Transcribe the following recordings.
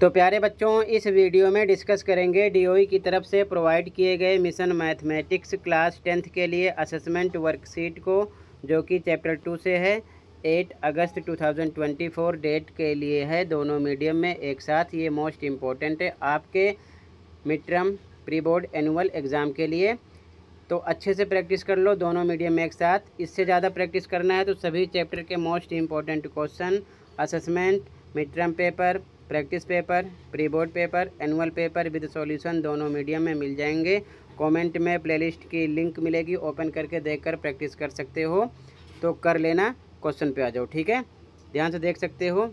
तो प्यारे बच्चों, इस वीडियो में डिस्कस करेंगे डीओई की तरफ से प्रोवाइड किए गए मिशन मैथमेटिक्स क्लास 10th के लिए असेसमेंट वर्कशीट को, जो कि चैप्टर 2 से है। 8 अगस्त 2024 डेट के लिए है, दोनों मीडियम में एक साथ। ये मोस्ट इम्पोर्टेंट है आपके mid term, pre board, annual exam के लिए। तो अच्छे से प्रैक्टिस कर लो दोनों मीडियम में एक साथ। इससे ज़्यादा प्रैक्टिस करना है तो सभी चैप्टर के most important question, assessment, mid term paper, practice paper, pre board paper, annual paper with solution दोनों मीडियम में मिल जाएंगे। कमेंट में प्लेलिस्ट की लिंक मिलेगी, ओपन करके देखकर प्रैक्टिस कर सकते हो। तो कर लेना, क्वेश्चन पे आ जाओ, ठीक है। ध्यान से देख सकते हो।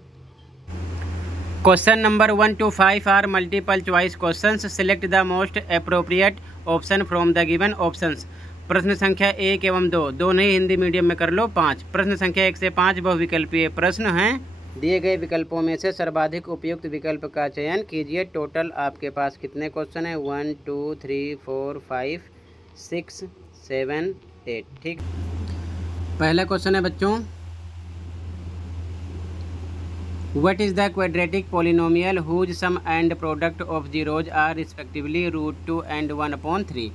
Question number 1 to 5 are multiple choice questions. Select the most appropriate option from the given options. प्रश्न संख्या 1 एवं 2 दोनों ही हिंदी मीडियम में कर लो। 5 प्रश्न संख्या 1 से 5 बहुविकल्पीय प्रश्न हैं। दिए गए विकल्पों में से सर्वाधिक उपयुक्त विकल्प का चयन कीजिए। टोटल आपके पास कितने क्वेश्चन हैं? 1 2 3 4 5 6 7 8। ठीक, पहला क्वेश्चन है बच्चों, What is the quadratic polynomial whose sum and product of zeros are respectively √2 and 1/3?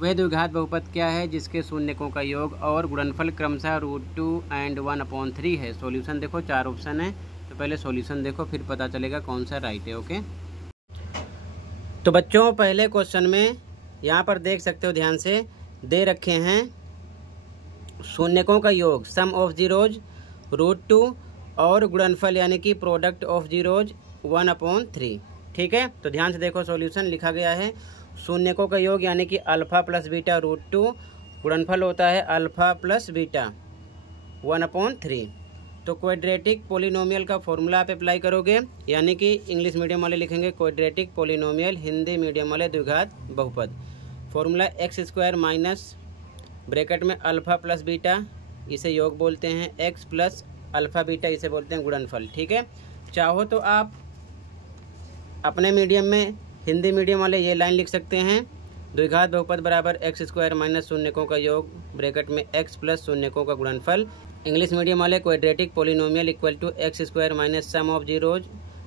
वह द्विघात बहुपद क्या है जिसके शून्यकों का योग और गुणनफल क्रमशः √2 and 1/3 है? सॉल्यूशन देखो, 4 ऑप्शन है, तो पहले सॉल्यूशन देखो फिर पता चलेगा कौन सा राइट है। ओके, तो बच्चों पहले क्वेश्चन में यहाँ पर देख सकते हो, ध्यान से दे रखे हैं शून्यकों का योग सम ऑफ जीरोज √2 और गुणनफल यानी कि प्रोडक्ट ऑफ जीरोज 1/3। ठीक है, तो ध्यान से देखो, सॉल्यूशन लिखा गया है शून्यकों का योग यानी कि अल्फा प्लस बीटा √2, गुणनफल होता है अल्फा प्लस बीटा 1/3। तो क्वाड्रेटिक पोलिनोमियल का फॉर्मूला आप अप्लाई करोगे, यानी कि इंग्लिश मीडियम वाले लिखेंगे क्वाड्रेटिक पोलिनोमियल, हिंदी मीडियम वाले द्विघात बहुपद। फॉर्मूला x² माइनस ब्रैकेट में अल्फा प्लस बीटा, इसे योग बोलते हैं, x प्लस अल्फ़ा बीटा इसे बोलते हैं गुणनफल। ठीक है, चाहो तो आप अपने मीडियम में, हिंदी मीडियम वाले ये लाइन लिख सकते हैं, द्विघात बहुपद बराबर x² माइनस शून्यकों का योग ब्रैकेट में x प्लस शून्यकों का गुणनफल। इंग्लिश मीडियम वाले quadratic polynomial equal to x² minus sum of zeros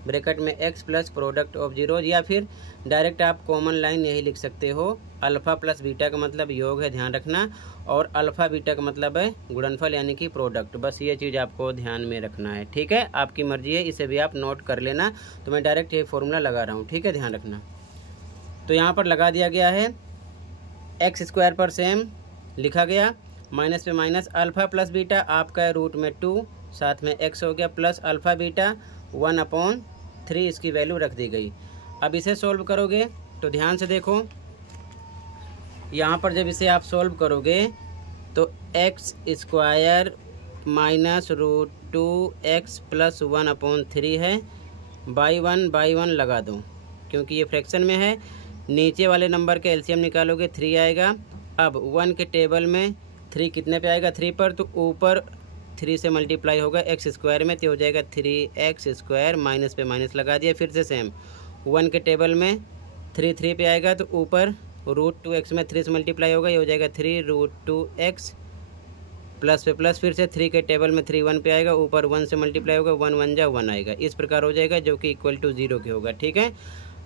bracket में x plus product of zeros, या फिर डायरेक्ट आप कॉमन लाइन यही लिख सकते हो, अल्फ़ा प्लस बीटा का मतलब योग है, ध्यान रखना, और अल्फ़ा बीटा का मतलब है गुणनफल यानी कि प्रोडक्ट। बस ये चीज़ आपको ध्यान में रखना है। ठीक है, आपकी मर्जी है, इसे भी आप नोट कर लेना। तो मैं डायरेक्ट ये फॉर्मूला लगा रहा हूँ, ठीक है, ध्यान रखना। तो यहाँ पर लगा दिया गया है, x² पर सेम लिखा गया, माइनस पे माइनस, अल्फ़ा प्लस बीटा आपका है रूट में 2, साथ में x हो गया, प्लस अल्फ़ा बीटा 1/3, इसकी वैल्यू रख दी गई। अब इसे सोल्व करोगे तो ध्यान से देखो, यहाँ पर जब इसे आप सोल्व करोगे तो x² माइनस √2x प्लस 1/3 है, बाई वन लगा दो क्योंकि ये फ्रैक्शन में है। नीचे वाले नंबर के एलसीएम निकालोगे 3 आएगा। अब 1 के टेबल में 3 कितने पे आएगा? 3 पर, तो ऊपर 3 से मल्टीप्लाई होगा x² में, तो हो जाएगा 3x², माइनस पे माइनस लगा दिया, फिर से सेम 1 के टेबल में 3 पे आएगा, तो ऊपर √2x में 3 से मल्टीप्लाई होगा, ये हो जाएगा 3√2x, प्लस पे प्लस, फिर से 3 के टेबल में 3 1 पे आएगा, ऊपर 1 से मल्टीप्लाई होगा, 1 1 जा 1 आएगा, इस प्रकार हो जाएगा, जो कि इक्वल टू 0 के होगा। ठीक है,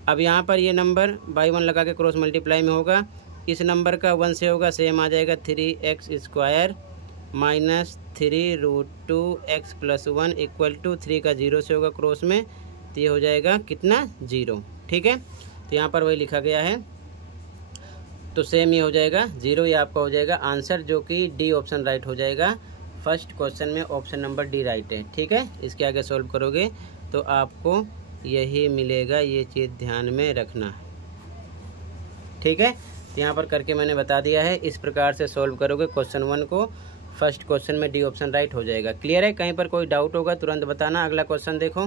अब यहाँ पर ये नंबर बाई 1 लगा के क्रॉस मल्टीप्लाई में होगा, इस नंबर का 1 से होगा, सेम आ जाएगा 3x² minus 3√2x plus 1 equal to 3 का 0 से होगा क्रॉस में, तो ये हो जाएगा कितना? 0। ठीक है, तो यहाँ पर वही लिखा गया है, तो सेम ये हो जाएगा 0, ये आपका हो जाएगा आंसर, जो कि डी ऑप्शन राइट हो जाएगा। फर्स्ट क्वेश्चन में ऑप्शन नंबर डी राइट है। ठीक है, इसके आगे सॉल्व करोगे तो आपको यही मिलेगा, ये चीज़ ध्यान में रखना। ठीक है, तो यहाँ पर करके मैंने बता दिया है, इस प्रकार से सॉल्व करोगे क्वेश्चन 1 को, फर्स्ट क्वेश्चन में डी ऑप्शन राइट हो जाएगा। क्लियर है? कहीं पर कोई डाउट होगा तुरंत बताना। अगला क्वेश्चन देखो,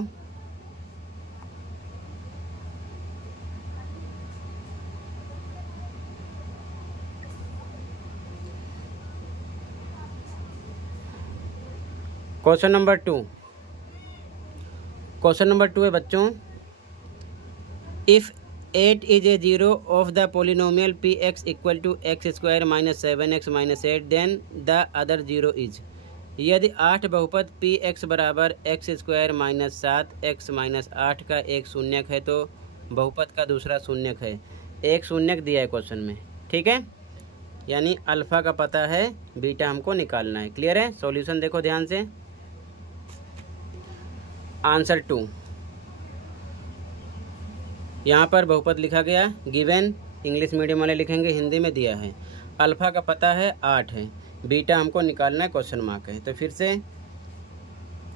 क्वेश्चन नंबर 2। क्वेश्चन नंबर 2 है बच्चों, if 8 is a zero of the polynomial px equal to x² minus 7x minus 8 then the other zero is. यदि 8 बहुपद पी एक्स बराबर x square minus 7 x minus 8 का एक शून्यक है तो बहुपद का दूसरा शून्यक है। एक शून्यक दिया है क्वेश्चन में, ठीक है, यानी अल्फा का पता है, बीटा हमको निकालना है। क्लियर है? सॉल्यूशन देखो ध्यान से। आंसर 2, यहाँ पर बहुपद लिखा गया, गिवन, इंग्लिश मीडियम वाले लिखेंगे, हिंदी में दिया है। अल्फा का पता है 8 है, बीटा हमको निकालना है, क्वेश्चन मार्क है। तो फिर से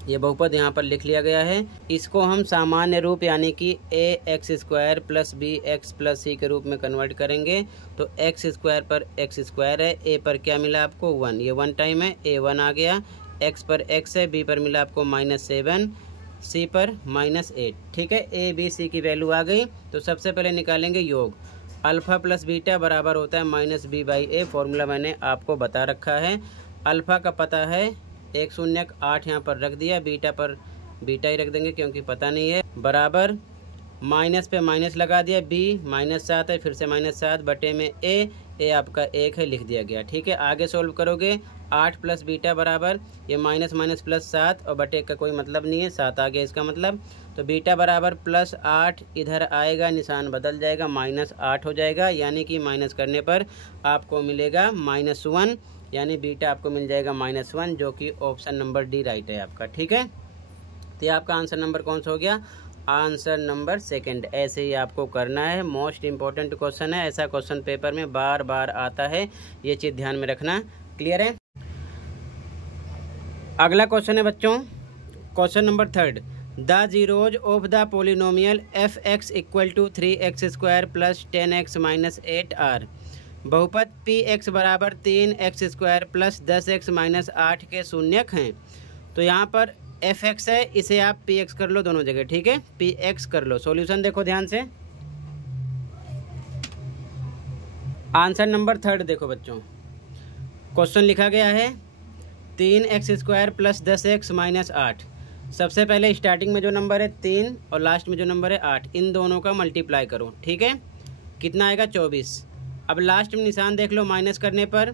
ये बहुपद यहाँ पर लिख लिया गया है। इसको हम सामान्य रूप यानी कि A X square plus B X plus C के रूप में कन्वर्ट करेंगे। तो एक्स स्क्वायर पर एक्स स्क्वायर है, ए पर क्या मिला आपको 1, ये 1 टाइम है, ए 1 आ गया। एक्स पर एक्स है, बी पर मिला आपको -7, सी पर -8, ठीक है। ए बी सी की वैल्यू आ गई। तो सबसे पहले निकालेंगे योग। अल्फ़ा प्लस बीटा बराबर होता है -b/a, फॉर्मूला मैंने आपको बता रखा है। अल्फ़ा का पता है एक शून्यक, 8 यहाँ पर रख दिया, बीटा पर बीटा ही रख देंगे क्योंकि पता नहीं है, बराबर माइनस पे माइनस लगा दिया, बी -7 है, फिर से -7 बटे में ए आपका 1 है, लिख दिया गया, ठीक है। आगे सोल्व करोगे 8 प्लस बीटा बराबर ये माइनस माइनस प्लस 7 और बटे का कोई मतलब नहीं है, 7 आ गया इसका मतलब। तो बीटा बराबर +8 इधर आएगा, निशान बदल जाएगा, -8 हो जाएगा, यानी कि माइनस करने पर आपको मिलेगा -1, यानी बीटा आपको मिल जाएगा -1, जो कि ऑप्शन नंबर डी राइट है आपका, ठीक है। तो ये आपका आंसर नंबर कौन सा हो गया? Answer number 2। ऐसे ही आपको करना है, मोस्ट इंपॉर्टेंट क्वेश्चन है, ऐसा क्वेश्चन पेपर में बार बार आता है, ये चीज़ ध्यान में रखना। क्लियर है? अगला क्वेश्चन है बच्चों, question number 3, the zeros of the polynomial f x equal to 3x² plus 10x minus 8 are. बहुपद पी एक्स बराबर 3x² प्लस 10x माइनस 8 के शून्यक हैं। तो यहाँ पर एफ एक्स है, इसे आप पी एक्स कर लो दोनों जगह, ठीक है, पी एक्स कर लो। सॉल्यूशन देखो ध्यान से। आंसर नंबर 3 देखो बच्चों, क्वेश्चन लिखा गया है 3x² प्लस 10x माइनस 8। सबसे पहले स्टार्टिंग में जो नंबर है 3 और लास्ट में जो नंबर है 8, इन दोनों का मल्टीप्लाई करो, ठीक है, कितना आएगा 24। अब लास्ट में निशान देख लो, माइनस करने पर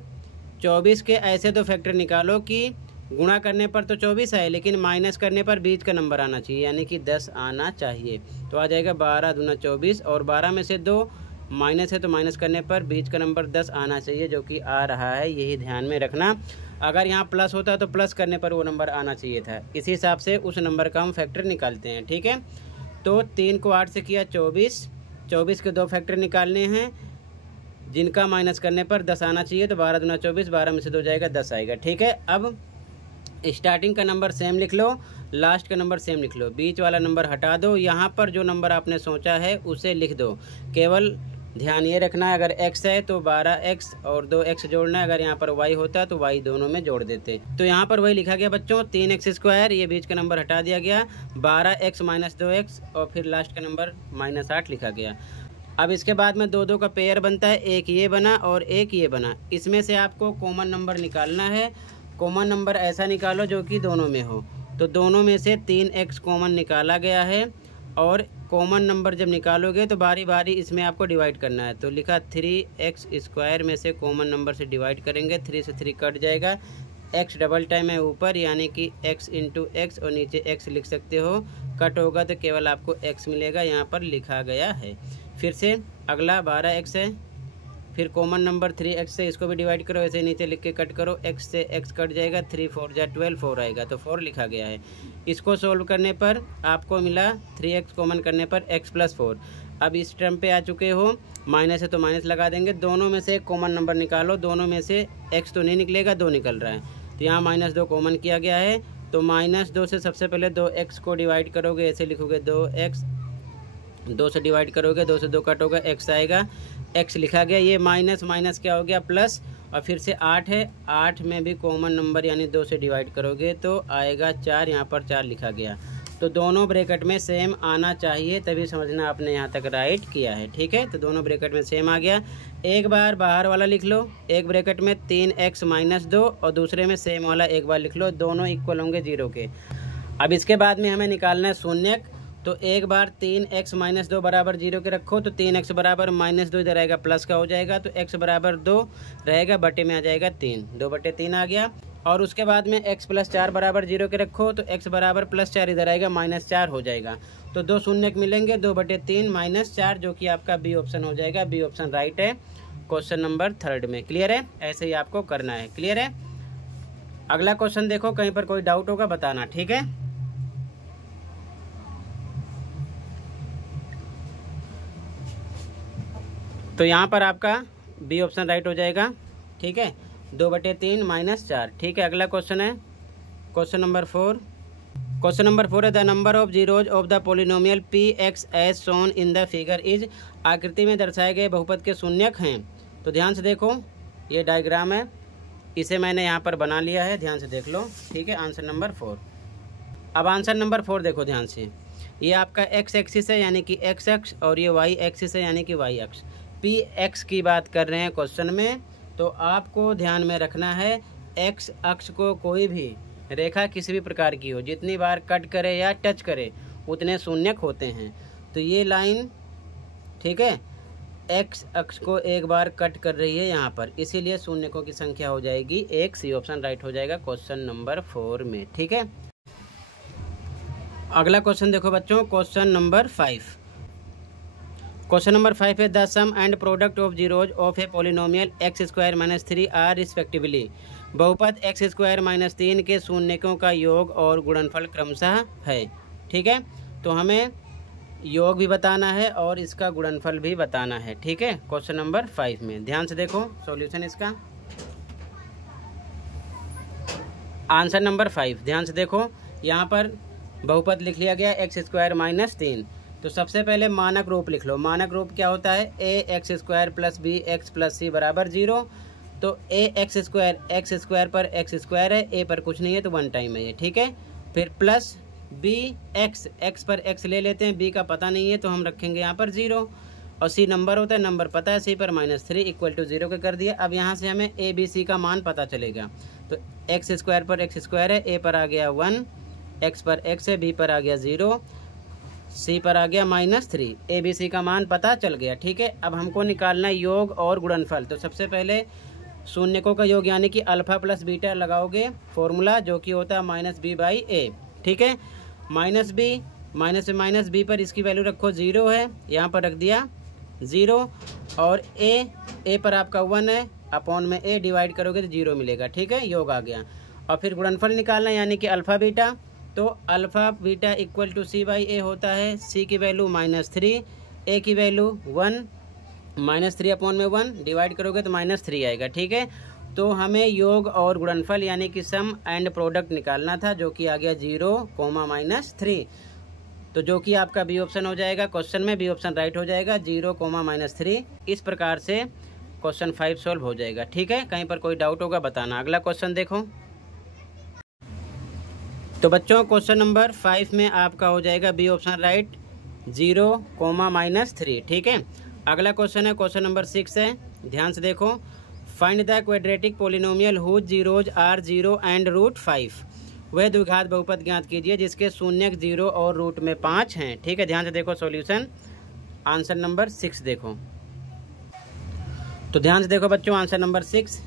24 के ऐसे तो फैक्टर निकालो कि गुणा करने पर तो 24 है, लेकिन माइनस करने पर बीच का नंबर आना चाहिए, यानी कि 10 आना चाहिए। तो आ जाएगा 12 दूना 24, और 12 में से 2 माइनस है तो माइनस करने पर बीच का नंबर 10 आना चाहिए, जो कि आ रहा है, यही ध्यान में रखना। अगर यहाँ प्लस होता तो प्लस करने पर वो नंबर आना चाहिए था, इसी हिसाब से उस नंबर का हम फैक्टर निकालते हैं, ठीक है। तो 3 को 8 से किया 24, 24 के 2 फैक्टर निकालने हैं, जिनका माइनस करने पर 10 आना चाहिए। तो 12 दूना 24, 12 में से 2 जाएगा 10 आएगा, ठीक है। अब स्टार्टिंग का नंबर सेम लिख लो, लास्ट का नंबर सेम लिख लो, बीच वाला नंबर हटा दो, यहाँ पर जो नंबर आपने सोचा है उसे लिख दो। केवल ध्यान ये रखना है, अगर x है तो 12x और 2x जोड़ना है, अगर यहाँ पर y होता तो y दोनों में जोड़ देते। तो यहाँ पर वही लिखा गया बच्चों, 3x², ये बीच का नंबर हटा दिया गया, 12x माइनस 2x, और फिर लास्ट का नंबर -8 लिखा गया। अब इसके बाद में 2 का पेयर बनता है, एक ये बना और एक ये बना, इसमें से आपको कॉमन नंबर निकालना है। कॉमन नंबर ऐसा निकालो जो कि दोनों में हो। तो दोनों में से 3x कॉमन निकाला गया है, और कॉमन नंबर जब निकालोगे तो बारी बारी इसमें आपको डिवाइड करना है। तो लिखा 3x² में से कॉमन नंबर से डिवाइड करेंगे, 3 से 3 कट जाएगा, x डबल टाइम है ऊपर, यानी कि x इंटू एक्स, और नीचे x लिख सकते हो, कट होगा तो केवल आपको x मिलेगा, यहाँ पर लिखा गया है। फिर से अगला 12x है, फिर कॉमन नंबर 3x से इसको भी डिवाइड करो, ऐसे नीचे लिख के कट करो, x से x कट जाएगा, 3 4 जा 12, 4 आएगा, तो 4 लिखा गया है। इसको सोल्व करने पर आपको मिला 3x कॉमन करने पर x + 4। अब इस टर्म पे आ चुके हो, माइनस है तो माइनस लगा देंगे, दोनों में से एक कॉमन नंबर निकालो, दोनों में से x तो नहीं निकलेगा, 2 निकल रहा है, तो यहाँ -2 कॉमन किया गया है। तो -2 से सबसे पहले 2x को डिवाइड करोगे, ऐसे लिखोगे 2x, 2 से डिवाइड करोगे, 2 से 2 कट होगा, x आएगा, x लिखा गया। ये माइनस माइनस क्या हो गया प्लस, और फिर से 8 है, 8 में भी कॉमन नंबर यानी 2 से डिवाइड करोगे तो आएगा 4, यहाँ पर 4 लिखा गया। तो दोनों ब्रैकेट में सेम आना चाहिए, तभी समझना आपने यहाँ तक राइट किया है, ठीक है। तो दोनों ब्रैकेट में सेम आ गया। एक बार बाहर वाला लिख लो, एक ब्रैकेट में 3x माइनस 2 और दूसरे में सेम वाला एक बार लिख लो, दोनों इक्वल होंगे 0 के। अब इसके बाद में हमें निकालना है शून्यक। तो एक बार 3x माइनस 2 बराबर 0 के रखो, तो 3x बराबर -2 इधर आएगा, प्लस का हो जाएगा, तो x बराबर 2 रहेगा, बटे में आ जाएगा 3, 2/3 आ गया। और उसके बाद में x प्लस 4 बराबर 0 के रखो तो x बराबर प्लस 4 इधर आएगा -4 हो जाएगा। तो 2 शून्य मिलेंगे, 2/3 -4 जो कि आपका बी ऑप्शन हो जाएगा। बी ऑप्शन राइट है क्वेश्चन नंबर 3 में। क्लियर है? ऐसे ही आपको करना है। क्लियर है? अगला क्वेश्चन देखो, कहीं पर कोई डाउट होगा बताना, ठीक है। तो यहाँ पर आपका बी ऑप्शन राइट हो जाएगा, ठीक है। 2/3 -4, ठीक है। अगला क्वेश्चन है क्वेश्चन नंबर 4। क्वेश्चन नंबर 4 है the number of zeros of the polynomial p x as shown in the figure is. आकृति में दर्शाए गए बहुपद के शून्यक हैं। तो ध्यान से देखो, ये डायग्राम है, इसे मैंने यहाँ पर बना लिया है, ध्यान से देख लो, ठीक है। Answer number 4। अब आंसर नंबर 4 देखो ध्यान से, ये आपका एक्स एक्सिस है यानी कि एक्स अक्ष, और ये वाई एक्सिस है यानी कि वाई अक्ष। पी एक्स की बात कर रहे हैं क्वेश्चन में, तो आपको ध्यान में रखना है एक्स अक्ष को कोई भी रेखा किसी भी प्रकार की हो, जितनी बार कट करे या टच करे उतने शून्यक होते हैं। तो ये लाइन, ठीक है, एक्स अक्ष को एक बार कट कर रही है यहाँ पर, इसीलिए शून्यकों की संख्या हो जाएगी 1। सी ऑप्शन राइट हो जाएगा क्वेश्चन नंबर 4 में, ठीक है। अगला क्वेश्चन देखो बच्चों, क्वेश्चन नंबर 5। क्वेश्चन नंबर 5 है the sum and product of zeros of a polynomial x² - 3 are respectively. बहुपद x² - 3 के शून्यकों का योग और गुणनफल क्रमशः है, ठीक है। तो हमें योग भी बताना है और इसका गुणनफल भी बताना है, ठीक है। क्वेश्चन नंबर 5 में ध्यान से देखो सॉल्यूशन इसका। आंसर नंबर 5 ध्यान से देखो, यहाँ पर बहुपद लिख लिया गया x² - 3। तो सबसे पहले मानक रूप लिख लो। मानक रूप क्या होता है? ax² + bx + c बराबर 0। तो ax² पर x² है, a पर कुछ नहीं है तो 1 टाइम है ये, ठीक है। फिर प्लस bx, x पर x ले लेते हैं, b का पता नहीं है तो हम रखेंगे यहाँ पर 0, और c नंबर होता है, नंबर पता है, c पर -3 = 0 के कर दिया। अब यहाँ से हमें a b c का मान पता चलेगा। तो x² पर x² है, a पर आ गया 1, x पर x है, b पर आ गया 0, c पर आ गया -3। a b c का मान पता चल गया, ठीक है। अब हमको निकालना है योग और गुणनफल। तो सबसे पहले शून्यकों का योग यानी कि अल्फा प्लस बीटा लगाओगे फॉर्मूला, जो कि होता है -b/a, ठीक है। -b पर इसकी वैल्यू रखो 0 है, यहाँ पर रख दिया 0, और a पर आपका 1 है, अपॉन में a डिवाइड करोगे तो 0 मिलेगा, ठीक है। योग आ गया। और फिर गुणनफल निकालना यानी कि अल्फा बीटा। तो अल्फा बीटा = c/a होता है। c की वैल्यू -3, a की वैल्यू 1, -3 अपॉन में 1 डिवाइड करोगे तो -3 आएगा, ठीक है। तो हमें योग और गुणनफल यानी कि सम एंड प्रोडक्ट निकालना था, जो कि आ गया 0, -3। तो जो कि आपका बी ऑप्शन हो जाएगा क्वेश्चन में, बी ऑप्शन राइट हो जाएगा 0, -3। इस प्रकार से क्वेश्चन 5 सॉल्व हो जाएगा, ठीक है। कहीं पर कोई डाउट होगा बताना। अगला क्वेश्चन देखो। तो बच्चों क्वेश्चन नंबर 5 में आपका हो जाएगा बी ऑप्शन राइट 0, -3, ठीक है। अगला क्वेश्चन है क्वेश्चन नंबर 6 है, ध्यान से देखो। Find the quadratic polynomial whose zeros are 0 and √5। वह द्विघात बहुपद ज्ञात कीजिए जिसके शून्यक 0 और रूट में 5 हैं, ठीक है। ध्यान से देखो सॉल्यूशन। आंसर नंबर 6 देखो। तो ध्यान से देखो बच्चों, आंसर नंबर 6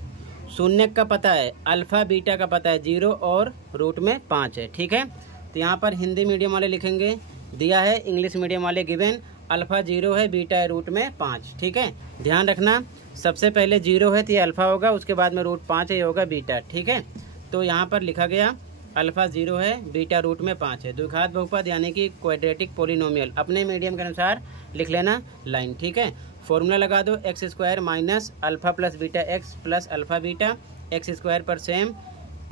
शून्यक का पता है, अल्फा बीटा का पता है 0 और रूट में 5 है, ठीक है। तो यहाँ पर हिंदी मीडियम वाले लिखेंगे दिया है, इंग्लिश मीडियम वाले गिवन अल्फा 0 है, बीटा है रूट में 5, ठीक है। ध्यान रखना, सबसे पहले 0 है तो ये अल्फा होगा, उसके बाद में रूट 5 है, ये होगा बीटा, ठीक है। तो यहाँ पर लिखा गया अल्फा 0 है, बीटा रूट में 5 है। द्विघात बहुपद यानी कि क्वाड्रेटिक पोलिनोमियल, अपने मीडियम के अनुसार लिख लेना लाइन, ठीक है। फॉर्मूला लगा दो x² - alpha plus beta x plus alpha beta, x² पर सेम,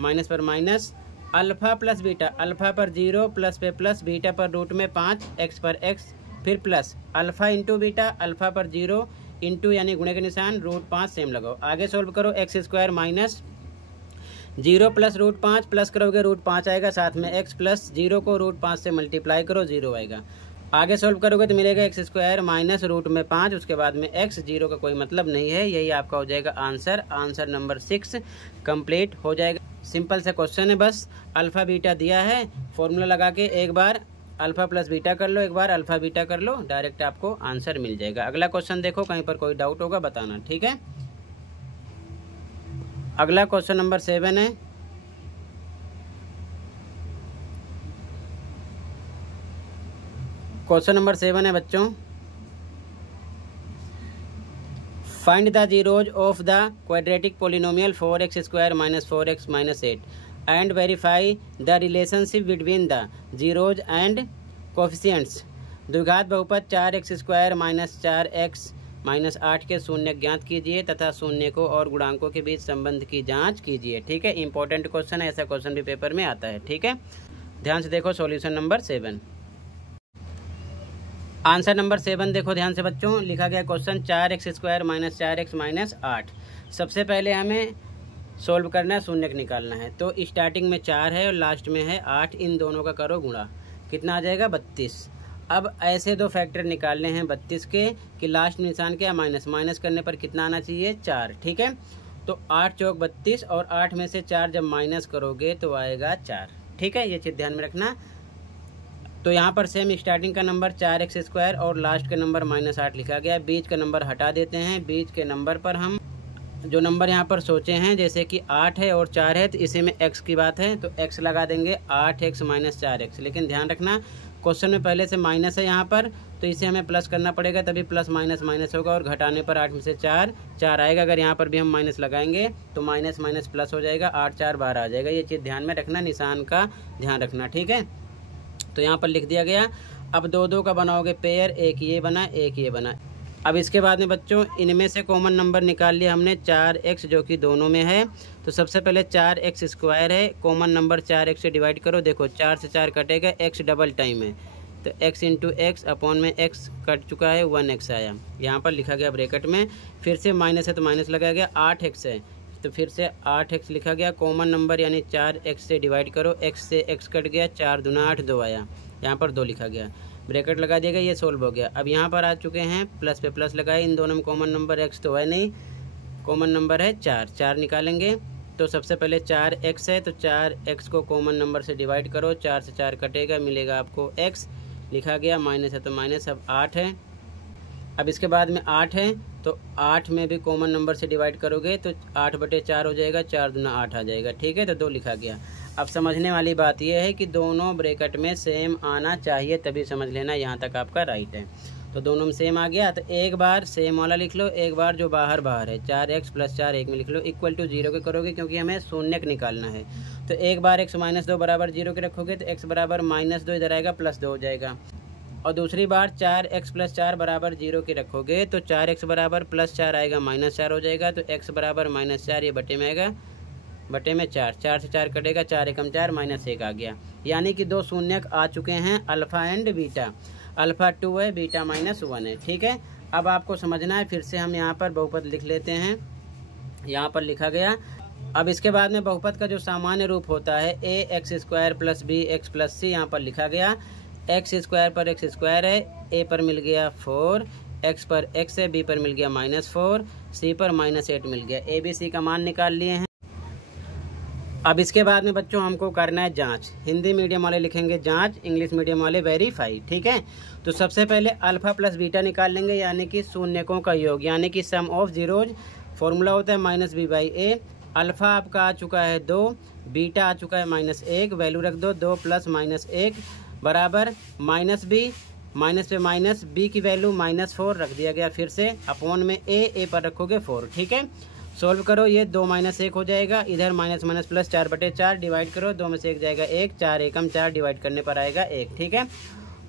माइनस पर minus, alpha plus beta, alpha पर 0, प्लस पे प्लस, बीटा पर रूट में 5, x पर x, फिर plus alpha into beta, alpha पर 0 इंटू यानी गुणे के निशान, √5 सेम लगाओ। आगे सोल्व करो, x² - 0 प्लस √5 प्लस करोगे √5 आएगा, साथ में x प्लस 0 को √5 से मल्टीप्लाई करो 0 आएगा। आगे सोल्व करोगे तो मिलेगा x² माइनस रूट में 5, उसके बाद में x, 0 का कोई मतलब नहीं है, यही आपका हो जाएगा आंसर। आंसर नंबर 6 कंप्लीट हो जाएगा। सिंपल सा क्वेश्चन है, बस अल्फा बीटा दिया है, फॉर्मूला लगा के एक बार अल्फा प्लस बीटा कर लो, एक बार अल्फा बीटा कर लो, डायरेक्ट आपको आंसर मिल जाएगा। अगला क्वेश्चन देखो, कहीं पर कोई डाउट होगा बताना, ठीक है। अगला क्वेश्चन नंबर 7 है, क्वेश्चन नंबर 7 है बच्चों, find the zeros of the quadratic polynomial 4x² - 4x - 8 and verify the relationship between the zeros and coefficients. द्विघात बहुपद 4x² - 4x - 8 के शून्य ज्ञात कीजिए तथा शून्यकों और गुणांकों के बीच संबंध की जांच कीजिए। ठीक है, इंपॉर्टेंट क्वेश्चन है, ऐसा क्वेश्चन भी पेपर में आता है। ठीक है, ध्यान से देखो सॉल्यूशन नंबर 7। आंसर नंबर 7 देखो ध्यान से बच्चों, लिखा गया क्वेश्चन 4x² - 4x - 8। सबसे पहले हमें सोल्व करना है, शून्य निकालना है। तो स्टार्टिंग में 4 है और लास्ट में है 8, इन दोनों का करो गुणा, कितना आ जाएगा 32। अब ऐसे दो फैक्टर निकालने हैं 32 के कि लास्ट निशान क्या माइनस, माइनस करने पर कितना आना चाहिए 4। ठीक है, तो 8 चौक 32 और 8 में से 4 जब माइनस करोगे तो आएगा 4। ठीक है, ये चीज़ ध्यान में रखना। तो यहाँ पर सेम स्टार्टिंग का नंबर 4x² और लास्ट का नंबर -8 लिखा गया। बीच का नंबर हटा देते हैं। बीच के नंबर पर हम जो नंबर यहाँ पर सोचे हैं, जैसे कि 8 है और 4 है, तो इसी में x की बात है तो x लगा देंगे 8x - 4x। लेकिन ध्यान रखना क्वेश्चन में पहले से माइनस है यहाँ पर, तो इसे हमें प्लस करना पड़ेगा, तभी प्लस माइनस माइनस होगा और घटाने पर 8 में से 4 आएगा। अगर यहाँ पर भी हम माइनस लगाएंगे तो माइनस माइनस प्लस हो जाएगा, 8 4 12 आ जाएगा। ये चीज़ ध्यान में रखना, निशान का ध्यान रखना। ठीक है, तो यहाँ पर लिख दिया गया। अब 2 का बनाओगे पेयर, एक ये बना एक ये बना। अब इसके बाद में बच्चों इनमें से कॉमन नंबर निकाल लिया हमने 4x, जो कि दोनों में है। तो सबसे पहले 4x² है, कॉमन नंबर 4x से डिवाइड करो। देखो 4 से 4 कटेगा, x डबल टाइम है तो x × x अपॉन में x कट चुका है, 1x आया। यहाँ पर लिखा गया ब्रैकेट में, फिर से माइनस है तो माइनस लगाया गया, 8x है तो फिर से 8x लिखा गया। कॉमन नंबर यानी 4x से डिवाइड करो, x से x कट गया, 4 दूना 8 2 आया, यहाँ पर 2 लिखा गया, ब्रैकेट लगा दिया गया, ये सोल्व हो गया। अब यहाँ पर आ चुके हैं, प्लस पे प्लस लगाए। इन दोनों में कॉमन नंबर x तो है नहीं, कॉमन नंबर है 4 निकालेंगे। तो सबसे पहले 4x है तो 4x को कॉमन नंबर से डिवाइड करो, 4 से 4 कटेगा, मिलेगा आपको x लिखा गया। माइनस है तो माइनस, अब 8 है। अब इसके बाद में 8 है तो 8 में भी कॉमन नंबर से डिवाइड करोगे तो 8/4 हो जाएगा, 4 दूना 8 आ जाएगा। ठीक है, तो 2 लिखा गया। अब समझने वाली बात यह है कि दोनों ब्रैकेट में सेम आना चाहिए, तभी समझ लेना, यहाँ तक आपका राइट है। तो दोनों में सेम आ गया तो एक बार सेम वाला लिख लो, एक बार जो बाहर है 4x + 4 एक में लिख लो, इक्वल टू 0 के करोगे क्योंकि हमें शून्य निकालना है। तो एक बार x - 2 बराबर 0 के रखोगे तो x बराबर -2 इधर आएगा, +2 हो जाएगा। और दूसरी बार 4x + 4 बराबर 0 के रखोगे तो 4x बराबर +4 आएगा, -4 हो जाएगा। तो x बराबर -4, ये बटे में आएगा, बटे में 4 से 4 कटेगा, 4 एकम 4 -1 आ गया। यानी कि 2 शून्यक आ चुके हैं, अल्फ़ा एंड बीटा। अल्फ़ा 2 है, बीटा -1 है। ठीक है, अब आपको समझना है, फिर से हम यहाँ पर बहुपद लिख लेते हैं, यहाँ पर लिखा गया। अब इसके बाद में बहुपद का जो सामान्य रूप होता है ax² + bx + c, यहाँ पर लिखा गया x² पर x² है, a पर मिल गया 4, x पर x है, b पर मिल गया -4, c पर -8 मिल गया। a b c का मान निकाल लिए हैं। अब इसके बाद में बच्चों हमको करना है जांच। हिंदी मीडियम वाले लिखेंगे जांच, इंग्लिश मीडियम वाले वेरीफाई। ठीक है, तो सबसे पहले अल्फ़ा + बीटा निकाल लेंगे, यानी कि शून्यकों का योग, यानी कि सम ऑफ जीरोज। फॉर्मूला होता है -b/a। अल्फ़ा आपका आ चुका है 2, बीटा आ चुका है -1, वैल्यू रख दो, 2 + -1 बराबर -b, माइनस पे माइनस, b की वैल्यू -4 रख दिया गया। फिर से अपॉन में a पर रखोगे 4। ठीक है, सोल्व करो, ये 2 - 1 हो जाएगा, इधर माइनस प्लस 4/4 डिवाइड करो, 2 में से 1 जाएगा 1, 4 एकम 4 डिवाइड करने पर आएगा 1। ठीक है,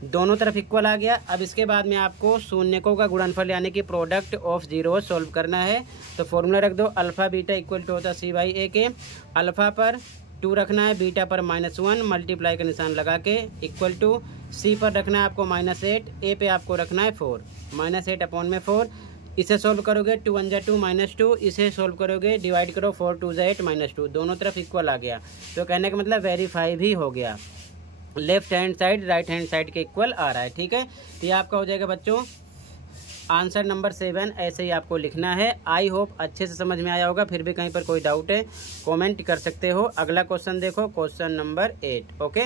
दोनों तरफ इक्वल आ गया। अब इसके बाद में आपको शून्यकों का गुणनफल यानी कि प्रोडक्ट ऑफ जीरो सोल्व करना है। तो फॉर्मूला रख दो, अल्फ़ा बीटा इक्वल टू होता है c/a के। अल्फ़ा पर 2 रखना है, बीटा पर -1, मल्टीप्लाई का निशान लगा के इक्वल टू c पर रखना है आपको -8, a पे आपको रखना है 4, -8 अपॉन में 4। इसे सोल्व करोगे 2 × 2 -2, इसे सोल्व करोगे डिवाइड करो 4 × 2 = 8 -2, दोनों तरफ इक्वल आ गया। तो कहने का मतलब वेरीफाई भी हो गया, left hand side right hand side के इक्वल आ रहा है। ठीक है, तो ये आपका हो जाएगा बच्चों आंसर नंबर 7। ऐसे ही आपको लिखना है। आई होप अच्छे से समझ में आया होगा। फिर भी कहीं पर कोई डाउट है कमेंट कर सकते हो। अगला क्वेश्चन देखो, question number 8। Okay,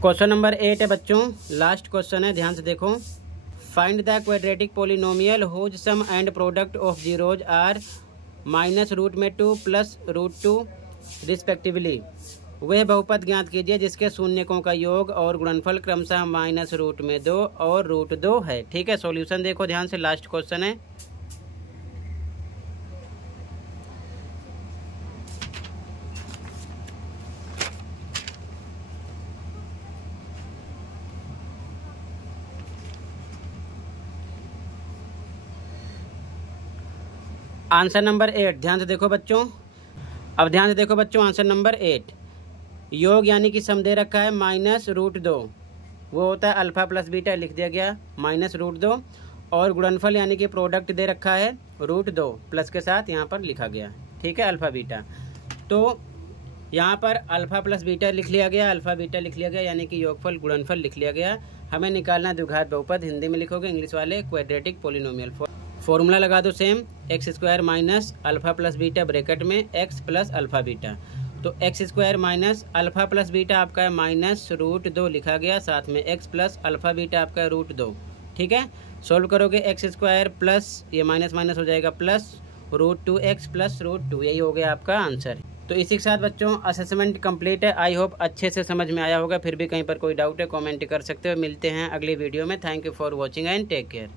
question number 8 है बच्चों, लास्ट क्वेश्चन है, ध्यान से देखो। Find the quadratic polynomial whose sum and product of zeros are -√2 + √2 respectively. वह बहुपद ज्ञात कीजिए जिसके शून्यकों का योग और गुणनफल क्रमशः -√2 और √2 है। ठीक है, सॉल्यूशन देखो ध्यान से, लास्ट क्वेश्चन है। आंसर नंबर 8, ध्यान से देखो बच्चों। अब ध्यान से देखो बच्चों, आंसर नंबर 8, योग यानी कि सम दे रखा है -√2, वो होता है अल्फा प्लस बीटा, लिख दिया गया -√2, और गुणनफल यानी कि प्रोडक्ट दे रखा है √2 प्लस के साथ यहाँ पर लिखा गया। ठीक है, अल्फा बीटा। तो यहाँ पर अल्फा प्लस बीटा लिख लिया गया, अल्फा बीटा लिख लिया गया, यानी कि योगफल गुणनफल लिख लिया गया। हमें निकालना द्विघात बहुपद, हिंदी में लिखोगे, इंग्लिश वाले क्वाड्रेटिक पोलिनोमियल। फॉर्मूला लगा दो same, x² minus alpha plus beta bracket में x प्लस अल्फा बीटा। तो x² minus alpha plus beta आपका है -√2 लिखा गया, साथ में x प्लस अल्फा बीटा आपका है √2। ठीक है, सोल्व करोगे x² प्लस ये माइनस माइनस हो जाएगा प्लस √2x प्लस √2, यही हो गया आपका आंसर। तो इसी के साथ बच्चों असेसमेंट कंप्लीट है। आई होप अच्छे से समझ में आया होगा। फिर भी कहीं पर कोई डाउट है कमेंट कर सकते हो। मिलते हैं अगली वीडियो में। Thank you for watching and take care.